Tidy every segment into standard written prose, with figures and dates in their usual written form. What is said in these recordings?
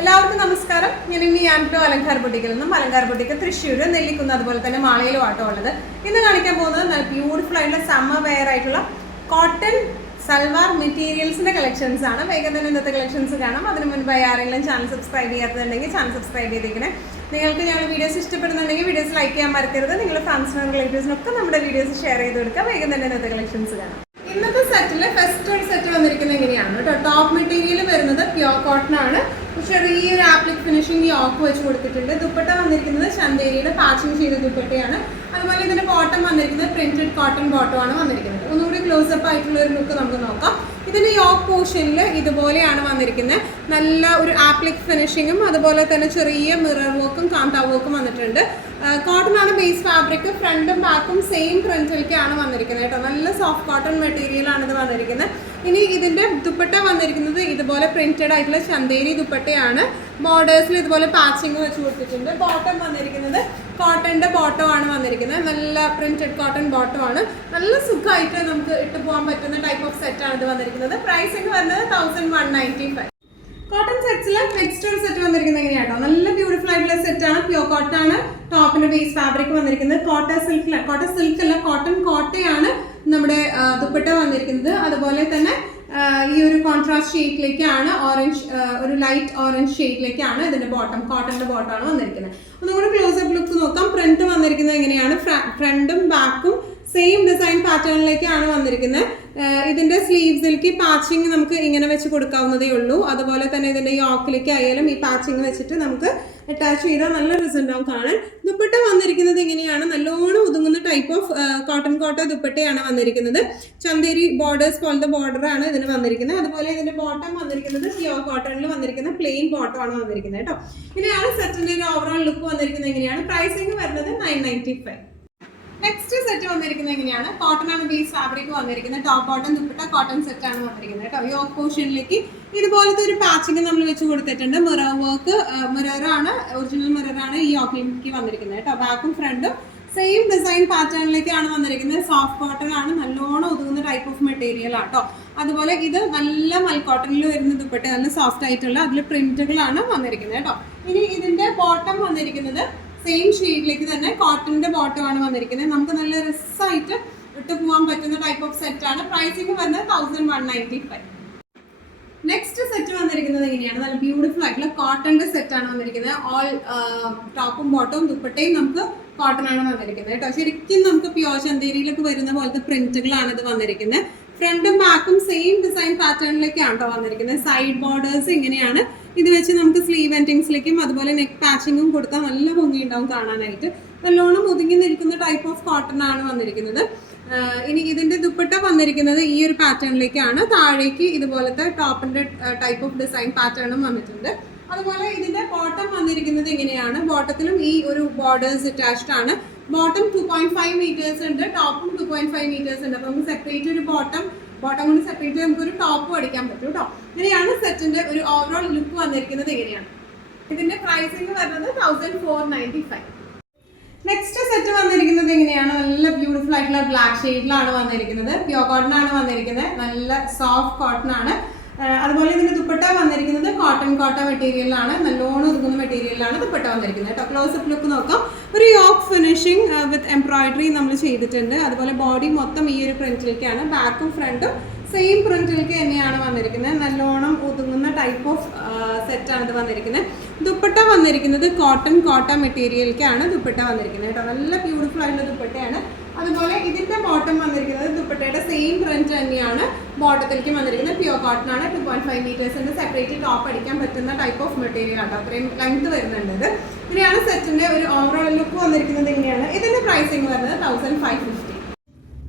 എല്ലാവർക്കും നമസ്കാരം. ഞാൻ ഇനി ആൻഡ്രോ അലങ്കാർ ബൊട്ടിക്കിൽ നിന്നും അലങ്കാർ ബൊട്ടിക്ക് തൃശ്ശൂർ നെല്ലിക്കുന്ന് അതുപോലെ തന്നെ മാളയിലും ആട്ടോ ഉള്ളത്. ഇന്ന് കാണിക്കാൻ പോകുന്നത് നല്ല ബ്യൂട്ടിഫുൾ ആയിട്ടുള്ള സമ്മർ വെയർ ആയിട്ടുള്ള കോട്ടൺ സൽവാർ മെറ്റീരിയൽസിന്റെ കളക്ഷൻസ് ആണ്. വേഗം തന്നെ ഇന്നത്തെ കളക്ഷൻസ് കാണാം. അതിന് മുൻപായി ആരെങ്കിലും ചാനൽ സബ്സ്ക്രൈബ് ചെയ്യാത്തതുണ്ടെങ്കിൽ ചാനൽ സബ്സ്ക്രൈബ് ചെയ്തിരിക്കണേ. നിങ്ങൾക്ക് ഞങ്ങളുടെ വീഡിയോസ് ഇഷ്ടപ്പെടുന്നുണ്ടെങ്കിൽ വീഡിയോസ് ലൈക്ക് ചെയ്യാൻ മറക്കരുത്. നിങ്ങളുടെ ഫ്രണ്ട്സിനും റിലേറ്റീവ്സിനൊക്കെ നമ്മുടെ വീഡിയോസ് ഷെയർ ചെയ്ത് കൊടുക്കുക. വേഗം തന്നെ ഇന്നത്തെ കളക്ഷൻസ് കാണാം. ഇന്നത്തെ സെറ്റില് ഫസ്റ്റ് ഒരു സെറ്റ് വന്നിരിക്കുന്നത് എങ്ങനെയാണ് കേട്ടോ. ടോപ്പ് മെറ്റീരിയൽ വരുന്നത് പ്യോർ കോട്ടൺ ആണ്. ചെറിയൊരു ആപ്ലിക് ഫിനിഷിംഗ് യോക്ക് വെച്ച് കൊടുത്തിട്ടുണ്ട്. ദുപ്പട്ട വന്നിരിക്കുന്നത് ചന്തേരിയുടെ പാച്ചിങ് ചെയ്ത ദുപ്പട്ടയാണ്. അതുപോലെ ഇതിന്റെ ബോട്ടം വന്നിരിക്കുന്നത് പ്രിന്റഡ് കോട്ടൺ ബോട്ടം ആണ് വന്നിരിക്കുന്നത്. ഒന്നുകൂടി ക്ലോസപ്പ് ആയിട്ടുള്ള ഒരു ലുക്ക് നമുക്ക് നോക്കാം. ഇതിന്റെ യോക്ക് പോർഷനിൽ ഇതുപോലെയാണ് വന്നിരിക്കുന്നത്. നല്ല ഒരു ആപ്ലിക് ഫിനിഷിങ്ങും അതുപോലെ തന്നെ ചെറിയ മിറർ വർക്കും കാന്താ വർക്കും വന്നിട്ടുണ്ട്. കോട്ടൺ ആണ് ബേസ് ഫാബ്രിക്. ഫ്രണ്ടും ബാക്കും സെയിം പ്രിന്റിലേക്കാണ് വന്നിരിക്കുന്നത് കേട്ടോ. നല്ല സോഫ്റ്റ് കോട്ടൺ മെറ്റീരിയൽ ആണ് ഇത് വന്നിരിക്കുന്നത്. ഇനി ഇതിന്റെ ദുപ്പട്ട വന്നിരിക്കുന്നത് ഇതുപോലെ പ്രിന്റഡ് ആയിട്ടുള്ള ചന്തേരി ദുപ്പട്ടയാണ്. ബോർഡേഴ്സിൽ ഇതുപോലെ പാച്ചിങ് വെച്ച് കൊടുത്തിട്ടുണ്ട്. ബോട്ടം വന്നിരിക്കുന്നത് കോട്ടന്റെ ബോട്ടം ആണ് വന്നിരിക്കുന്നത്. നല്ല പ്രിന്റഡ് കോട്ടൺ ബോട്ടം ആണ്. നല്ല സുഖമായിട്ട് നമുക്ക് ഇട്ട് പോകാൻ പറ്റുന്ന ടൈപ്പ് ഓഫ് സെറ്റ് ആണ് ഇത് വന്നിരിക്കുന്നത്. പ്രൈസിങ് വരുന്നത് 1195. കോട്ടൺ സെറ്റ്സിൽ നെക്സ്റ്റ് ഒരു സെറ്റ് വന്നിരിക്കുന്നത് എങ്ങനെയാട്ടോ. നല്ല ബ്യൂട്ടിഫുൾ ആയിട്ടുള്ള സെറ്റ് ആണ്. പ്യോർ കോട്ടൺ ആണ് ടോപ്പിന്റെ ബേസ് ഫാബ്രിക് വന്നിരിക്കുന്നത്. കോട്ടൺ സിൽക്ക് അല്ല, കോട്ടൺ കോട്ടയാണ് നമ്മുടെ ദുപ്പട്ട വന്നിരിക്കുന്നത്. അതുപോലെ തന്നെ ഈ ഒരു കോൺട്രാസ്റ്റ് ഷെയ്ഡിലേക്കാണ് ഓറഞ്ച്, ഒരു ലൈറ്റ് ഓറഞ്ച് ഷെയ്ഡിലേക്കാണ് ഇതിന്റെ ബോട്ടം, കോട്ടന്റെ ബോട്ടമാണ് വന്നിരിക്കുന്നത്. ഒന്നുകൂടി ക്ലോസപ്പ് ലുക്ക് നോക്കാം. ഫ്രണ്ട് വന്നിരിക്കുന്നത് എങ്ങനെയാണ്. ഫ്രണ്ടും ബാക്കും സെയിം ഡിസൈൻ പാറ്റേണിലേക്കാണ് വന്നിരിക്കുന്നത്. ഇതിന്റെ സ്ലീവ്സിലേക്ക് പാച്ചിങ് നമുക്ക് ഇങ്ങനെ വെച്ച് കൊടുക്കാവുന്നതേ ഉള്ളൂ. അതുപോലെ തന്നെ ഇതിന്റെ യോക്കിലേക്ക് ആയാലും ഈ പാച്ചിങ് വെച്ചിട്ട് നമുക്ക് അറ്റാച്ച് ചെയ്താൽ നല്ല റിസൾട്ട് ആവും കാണാൻ. ദുപ്പട്ട വന്നിരിക്കുന്നത് ഇങ്ങനെയാണ്. നല്ലോണം ഒതുങ്ങുന്ന ടൈപ്പ് ഓഫ് കോട്ടൺ കോട്ട ദുപ്പട്ടയാണ് വന്നിരിക്കുന്നത്. ചന്തേരി ബോർഡേഴ്സ് പോലത്തെ ബോർഡർ ആണ് ഇതിന് വന്നിരിക്കുന്നത്. അതുപോലെ ഇതിന്റെ ബോട്ടം വന്നിരിക്കുന്നത് പ്യോർ കോട്ടണിൽ വന്നിരിക്കുന്ന പ്ലെയിൻ ബോട്ടം ആണ് വന്നിരിക്കുന്നത് കേട്ടോ. ഇങ്ങനെയാണ് സെറ്റിന്റെ ഒരു ഓവറോൾ ലുക്ക് വന്നിരിക്കുന്നത്. എങ്ങനെയാണ് പ്രൈസിങ് വരുന്നത് 995. നെക്സ്റ്റ് സെറ്റ് വന്നിരിക്കുന്നത് എങ്ങനെയാണ്. കോട്ടൺ ആണ് ബേസ് ഫാബ്രിക് വന്നിരിക്കുന്നത്. Top bottom dupatta cotton set ആണ് വന്നിരിക്കുന്നത് കേട്ടോ. യോക്ക് പോർഷനിലേക്ക് ഇതുപോലത്തെ ഒരു പാച്ചിങ് നമ്മൾ വെച്ച് കൊടുത്തിട്ടുണ്ട്. മിറർ വർക്ക്, മിററാണ്, ഒറിജിനൽ മിററാണ് ഈ യോക്കിലേക്ക് വന്നിരിക്കുന്നത് കേട്ടോ. ബാക്കും ഫ്രണ്ടും സെയിം ഡിസൈൻ പാറ്റേണിലേക്കാണ് വന്നിരിക്കുന്നത്. സോഫ്റ്റ് കോട്ടൺ ആണ്, നല്ലോണം ഒതുങ്ങുന്ന ടൈപ്പ് ഓഫ് മെറ്റീരിയൽ ആട്ടോ. അതുപോലെ ഇത് നല്ല മൽക്കോട്ടണിൽ വരുന്ന ദുപ്പട്ട, നല്ല സോഫ്റ്റ് ആയിട്ടുള്ള അതിൽ പ്രിന്റുകളാണ് വന്നിരിക്കുന്നത് കേട്ടോ. ഇനി ഇതിന്റെ ബോട്ടം വന്നിരിക്കുന്നത് സെയിം ഷെയ്ഡിലേക്ക് തന്നെ കോട്ടന്റെ ബോട്ടം ആണ് വന്നിരിക്കുന്നത്. നമുക്ക് നല്ല രസമായിട്ട് ഇട്ട് പോകാൻ പറ്റുന്ന ടൈപ്പ് ഓഫ് സെറ്റ് ആണ്. പ്രൈസിങ് വരുന്നത് 1195. നെക്സ്റ്റ് സെറ്റ് വന്നിരിക്കുന്നത് എങ്ങനെയാണ്. നല്ല ബ്യൂട്ടിഫുൾ ആയിട്ടുള്ള കോട്ടന്റെ സെറ്റ് ആണ് വന്നിരിക്കുന്നത്. ഓൾ ടോപ്പും ബോട്ടവും ദുപ്പട്ടയും നമുക്ക് കോട്ടൺ ആണ് വന്നിരിക്കുന്നത് കേട്ടോ. ശരിക്കും നമുക്ക് പ്യോർ ചന്തേരിയിലൊക്കെ വരുന്ന പോലത്തെ പ്രിന്റുകളാണ് ഇത് വന്നിരിക്കുന്നത്. ഫ്രണ്ടും ബാക്കും സെയിം ഡിസൈൻ പാറ്റേണിലേക്കാണ് കേട്ടോ വന്നിരിക്കുന്നത്. സൈഡ് ബോർഡേഴ്സ് ഇങ്ങനെയാണ്. ഇത് വെച്ച് നമുക്ക് സ്ലീവ് എൻഡിങ്സിലേക്കും അതുപോലെ നെക്ക് പാച്ചിങ്ങും കൊടുത്താൽ നല്ല ഭംഗി ഉണ്ടാവും കാണാനായിട്ട്. നല്ലോണം ഒതുങ്ങി നിൽക്കുന്ന ടൈപ്പ് ഓഫ് കോട്ടൺ ആണ് വന്നിരിക്കുന്നത്. ഇനി ഇതിന്റെ ദുപ്പട്ട വന്നിരിക്കുന്നത് ഈ ഒരു പാറ്റേണിലേക്കാണ്. താഴേക്ക് ഇതുപോലത്തെ ടോപ്പിന്റെ ടൈപ്പ് ഓഫ് ഡിസൈൻ പാറ്റേണും വന്നിട്ടുണ്ട്. അതുപോലെ ഇതിന്റെ ബോട്ടം വന്നിരിക്കുന്നത് ഇങ്ങനെയാണ്. ബോട്ടത്തിലും ഈ ഒരു ബോർഡേഴ്സ് അറ്റാച്ച്ഡ് ആണ്. ബോട്ടം 2.5 മീറ്റേഴ്സ് ഉണ്ട്, ടോപ്പും 2.5 മീറ്റേഴ്സ് ഉണ്ട്. അപ്പൊ നമുക്ക് സെപ്പറേറ്റ് ഒരു ബോട്ടം കൊണ്ട് സെപ്പറേറ്റ് നമുക്ക് ഒരു ടോപ്പ് അടിക്കാൻ പറ്റും കേട്ടോ. ഇങ്ങനെയാണ് സെറ്റിന്റെ ഒരു ഓവറോൾ ലുക്ക് വന്നിരിക്കുന്നത്. എങ്ങനെയാണ് ഇതിന്റെ പ്രൈസിങ് വരുന്നത് 1495. നെക്സ്റ്റ് സെറ്റ് വന്നിരിക്കുന്നത് എങ്ങനെയാണ്. നല്ല ബ്യൂട്ടിഫുൾ ആയിട്ടുള്ള ബ്ലാക്ക് ഷെയ്ഡിലാണ് വന്നിരിക്കുന്നത്. പ്യോർ കോട്ടൺ ആണ് വന്നിരിക്കുന്നത്. നല്ല സോഫ്റ്റ് കോട്ടൺ ആണ്. അതുപോലെ ഇതിന്റെ ദുപ്പട്ട വന്നിരിക്കുന്നത് കോട്ടൺ മെറ്റീരിയലാണ്. നല്ലോണം ഒതുങ്ങുന്ന മെറ്റീരിയലാണ് ദുപ്പട്ട വന്നിരിക്കുന്നത് കേട്ടോ. ക്ലോസപ്പ് ലുക്ക് നോക്കാം. ഒരു യോക്ക് ഫിനിഷിംഗ് വിത്ത് എംബ്രോയിഡറി നമ്മൾ ചെയ്തിട്ടുണ്ട്. അതുപോലെ ബോഡി മൊത്തം ഈ ഒരു പ്രിന്റിലേക്കാണ്. ബാക്കും ഫ്രണ്ടും സെയിം പ്രിന്റിലേക്ക് തന്നെയാണ് വന്നിരിക്കുന്നത്. നല്ലോണം ഒതുങ്ങുന്ന ടൈപ്പ് ഓഫ് സെറ്റാണ് ഇത് വന്നിരിക്കുന്നത്. ദുപ്പട്ട വന്നിരിക്കുന്നത് കോട്ടൺ മെറ്റീരിയലിലേക്കാണ് ദുപ്പട്ട വന്നിരിക്കുന്നത് കേട്ടോ. നല്ല ബ്യൂട്ടിഫുൾ ആയിട്ടുള്ള ദുപ്പട്ടയാണ്. അതുപോലെ ഇതിന്റെ ബോട്ടം വന്നിരിക്കുന്നത് ദുപ്പട്ടയുടെ സെയിം പ്രിന്റ് തന്നെയാണ് ബോട്ടത്തിലേക്ക് വന്നിരിക്കുന്നത്. പ്യോർ കോട്ടൺ ആണ്. 2.5 മീറ്റേഴ്സിന്റെ സെപ്പറേറ്റ് ടോപ്പ് അടിക്കാൻ പറ്റുന്ന ടൈപ്പ് ഓഫ് മെറ്റീരിയൽ ആട്ടോ. അത്രയും ലെങ്ത് വരുന്നുണ്ട്. ഇങ്ങനെയാണ് സെറ്റിന്റെ ഒരു ഓവറോൾ ലുക്ക് വന്നിരിക്കുന്നത്. എങ്ങനെയാണ് ഇതിന്റെ പ്രൈസിങ് വരുന്നത് 1550.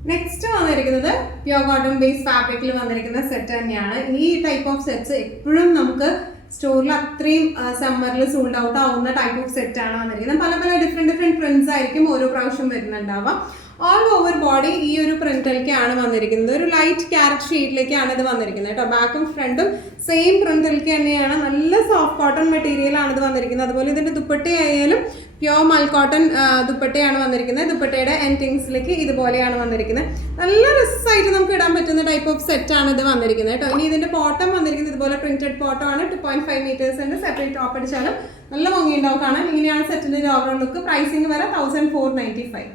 നെക്സ്റ്റ് വന്നിരിക്കുന്നത് പ്യോർ കോട്ടൺ ബേസ് ഫാബ്രിക്കിൽ വന്നിരിക്കുന്ന സെറ്റ് തന്നെയാണ്. ഈ ടൈപ്പ് ഓഫ് സെറ്റ്സ് എപ്പോഴും നമുക്ക് സ്റ്റോറിൽ അത്രയും സമ്മറിൽ സോൾഡ് ഔട്ട് ആവുന്ന ടൈപ്പ് ഓഫ് സെറ്റ് ആണ് വന്നിരിക്കുന്നത്. പല ഡിഫറെന്റ് പ്രിന്റ്സ് ആയിരിക്കും ഓരോ പ്രാവശ്യം വരുന്നുണ്ടാവാം. ഓൾ ഓവർ ബോഡി ഈ ഒരു പ്രിന്റിലേക്കാണ് വന്നിരിക്കുന്നത്. ഒരു ലൈറ്റ് ക്യാരറ്റ് ഷെയ്ഡിലേക്കാണ് ഇത് വന്നിരിക്കുന്നത് കേട്ടോ. ബാക്കും ഫ്രണ്ടും സെയിം പ്രിന്റിലേക്ക് തന്നെയാണ്. നല്ല സോഫ്റ്റ് കോട്ടൺ മെറ്റീരിയൽ ആണ് ഇത് വന്നിരിക്കുന്നത്. അതുപോലെ ഇതിന്റെ ദുപ്പട്ടയായാലും പ്യോർ മൽക്കോട്ടൺ ദുപ്പട്ടയാണ് വന്നിരിക്കുന്നത്. ദുപ്പട്ടയുടെ എൻഡിങ്സിലേക്ക് ഇതുപോലെയാണ് വന്നിരിക്കുന്നത്. നല്ല രസമായിട്ട് നമുക്ക് ഇടാൻ പറ്റുന്ന ടൈപ്പ് ഓഫ് സെറ്റ് ആണ് ഇത് വന്നിരിക്കുന്നത് കേട്ടോ. ഇനി ഇതിന്റെ ബോട്ടം വന്നിരിക്കുന്നത് ഇതുപോലെ പ്രിന്റഡ് ബോട്ടം ആണ്. 2.5 മീറ്റേഴ്സിന്റെ സെപ്പറേറ്റ് ടോപ്പ് അടിച്ചാലും നല്ല ഭംഗിയുണ്ടാവും കാണാൻ. ഇങ്ങനെയാണ് സെറ്റിന്റെ ഓവറോൾ ലുക്ക്. പ്രൈസിംഗ് വരെ 1495.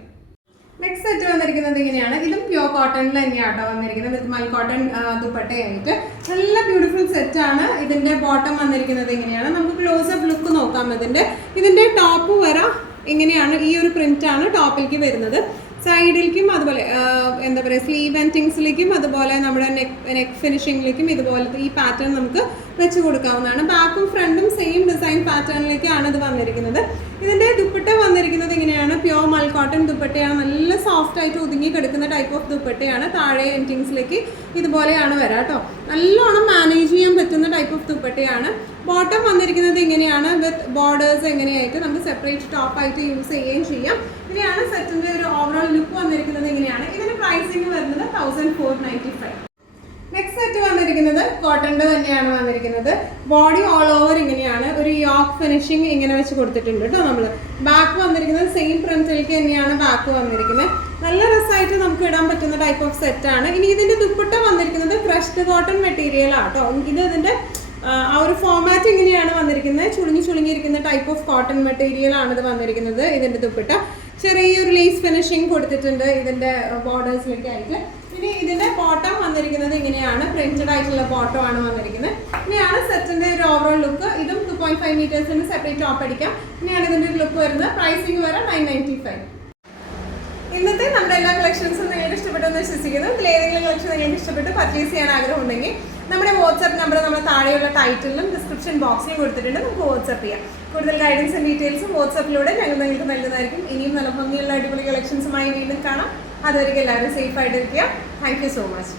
നെക്സ്റ്റ് സെറ്റ് വന്നിരിക്കുന്നത് ഇങ്ങനെയാണ്. ഇതും പ്യോർ കോട്ടണിൽ തന്നെയാണ് വന്നിരിക്കുന്നത്. വിത്ത് മൽക്കോട്ടൺ ദുപ്പട്ടയായിട്ട് നല്ല ബ്യൂട്ടിഫുൾ സെറ്റ് ആണ്. ഇതിന്റെ ബോട്ടം വന്നിരിക്കുന്നത് ഇങ്ങനെയാണ്. നമുക്ക് ക്ലോസ് അപ്പ് ലുക്ക് നോക്കാം. ഇതിന്റെ ടോപ്പ് വരെ ഇങ്ങനെയാണ്. ഈ ഒരു പ്രിന്റ് ആണ് ടോപ്പിലേക്ക് വരുന്നത്. സൈഡിലേക്കും അതുപോലെ എന്താ പറയുക സ്ലീവ് എൻഡിങ്സിലേക്കും അതുപോലെ നമ്മുടെ നെക്ക് ഫിനിഷിങ്ങിലേക്കും ഇതുപോലത്തെ ഈ പാറ്റേൺ നമുക്ക് വെച്ച് കൊടുക്കാവുന്നതാണ്. ബാക്കും ഫ്രണ്ടും സെയിം ഡിസൈൻ പാറ്റേണിലേക്കാണ് ഇത് വന്നിരിക്കുന്നത്. ഇതിന്റെ ദുപ്പട്ട വന്നിരിക്കുന്നത് ഇങ്ങനെയാണ്. പ്യോർ മൽക്കോട്ടൺ ദുപ്പട്ടയാണ്. നല്ല സോഫ്റ്റ് ആയിട്ട് ഒതുങ്ങി കിടക്കുന്ന ടൈപ്പ് ഓഫ് ദുപ്പട്ടയാണ്. താഴെ എൻഡിങ്സിലേക്ക് ഇതുപോലെയാണ് വരാം കേട്ടോ. നല്ലോണം മാനേജ് ചെയ്യാൻ പറ്റുന്ന ടൈപ്പ് ഓഫ് ദുപ്പട്ടയാണ്. ബോട്ടം വന്നിരിക്കുന്നത് ഇങ്ങനെയാണ്. വിത്ത് ബോർഡേഴ്സ് എങ്ങനെയായിട്ട് നമുക്ക് സെപ്പറേറ്റ് ടോപ്പ് ആയിട്ട് യൂസ് ചെയ്യുകയും ചെയ്യാം. ഇങ്ങനെയാണ് സെറ്റിന്റെ ഒരു ഓവറോൾ ലുക്ക് വന്നിരിക്കുന്നത് ഇങ്ങനെയാണ്. ഇതിന്റെ പ്രൈസിംഗ് വരുന്നത് 1495. നെക്സ്റ്റ് സെറ്റ് വന്നിരിക്കുന്നത് കോട്ടണിന്റെ തന്നെയാണ് വന്നിരിക്കുന്നത്. ബോഡി ഓൾ ഓവർ ഇങ്ങനെയാണ്. ഒരു യോക്ക് ഫിനിഷിംഗ് ഇങ്ങനെ വെച്ച് കൊടുത്തിട്ടുണ്ട് കേട്ടോ. നമ്മൾ ബാക്ക് വന്നിരിക്കുന്നത് സെയിം പ്രിന്റിലേക്ക് തന്നെയാണ് ബാക്ക് വന്നിരിക്കുന്നത്. നല്ല രസമായിട്ട് നമുക്ക് ഇടാൻ പറ്റുന്ന ടൈപ്പ് ഓഫ് സെറ്റ് ആണ്. ഇനി ഇതിന്റെ ദുപ്പട്ട വന്നിരിക്കുന്നത് ക്രഷ്ഡ് കോട്ടൺ മെറ്റീരിയൽ ആട്ടോ. ഇതിന്റെ ആ ഒരു ഫോമാറ്റ് ഇങ്ങനെയാണ് വന്നിരിക്കുന്നത്. ചുളുങ്ങിയിരിക്കുന്ന ടൈപ്പ് ഓഫ് കോട്ടൺ മെറ്റീരിയൽ ആണ് ഇത് വന്നിരിക്കുന്നത്. ഇതിന്റെ ദുപ്പട്ട ചെറിയൊരു ലേസ് ഫിനിഷിംഗ് കൊടുത്തിട്ടുണ്ട് ഇതിന്റെ ബോർഡേഴ്സിലേക്ക് ആയിട്ട്. ഇനി ഇതിന്റെ ബോട്ടം വന്നിരിക്കുന്നത് ഇങ്ങനെയാണ്. പ്രിന്റഡ് ആയിട്ടുള്ള ബോട്ടം ആണ് വന്നിരിക്കുന്നത്. ഇനിയാണ് സെറ്റിന്റെ ഒരു ഓവറോൾ ലുക്ക്. ഇതും 2.5 മീറ്റേഴ്സിന് സെപ്പറേറ്റ് ടോപ്പ് അടിക്കാം. ഇനിയാണ് ഇതിന്റെ ലുക്ക് വരുന്നത്. പ്രൈസിംഗ് വരെ 995. ഇന്നത്തെ നമ്മുടെ എല്ലാ കളക്ഷൻസും നിങ്ങൾക്ക് ഇഷ്ടപ്പെട്ടെന്ന് വിശ്വസിക്കുന്നു. ഇതിൽ ഏതെങ്കിലും കളക്ഷൻ നിങ്ങൾക്ക് ഇഷ്ടപ്പെട്ട് പർച്ചേസ് ചെയ്യാൻ ആഗ്രഹമുണ്ടെങ്കിൽ നമ്മുടെ വാട്സ്ആപ്പ് നമ്പർ നമ്മൾ താഴെയുള്ള ടൈറ്റിലും ഡിസ്ക്രിപ്ഷൻ ബോക്സിലും കൊടുത്തിട്ടുണ്ട്. നമുക്ക് വാട്സ്ആപ്പ് ചെയ്യാം. കൂടുതൽ ഗൈഡൻസും ഡീറ്റെയിൽസും വാട്സ്ആപ്പിലൂടെ ഞങ്ങൾ നിങ്ങൾക്ക് നൽകുന്നതായിരിക്കും. ഇനിയും നല്ല ഭംഗിയുള്ള അടിപൊളി കളക്ഷൻസുമായി വീണ്ടും കാണാം. അതുവരെയ്ക്കും എല്ലാവരും സേഫ് ആയിട്ടിരിക്കുക. Thank you so much.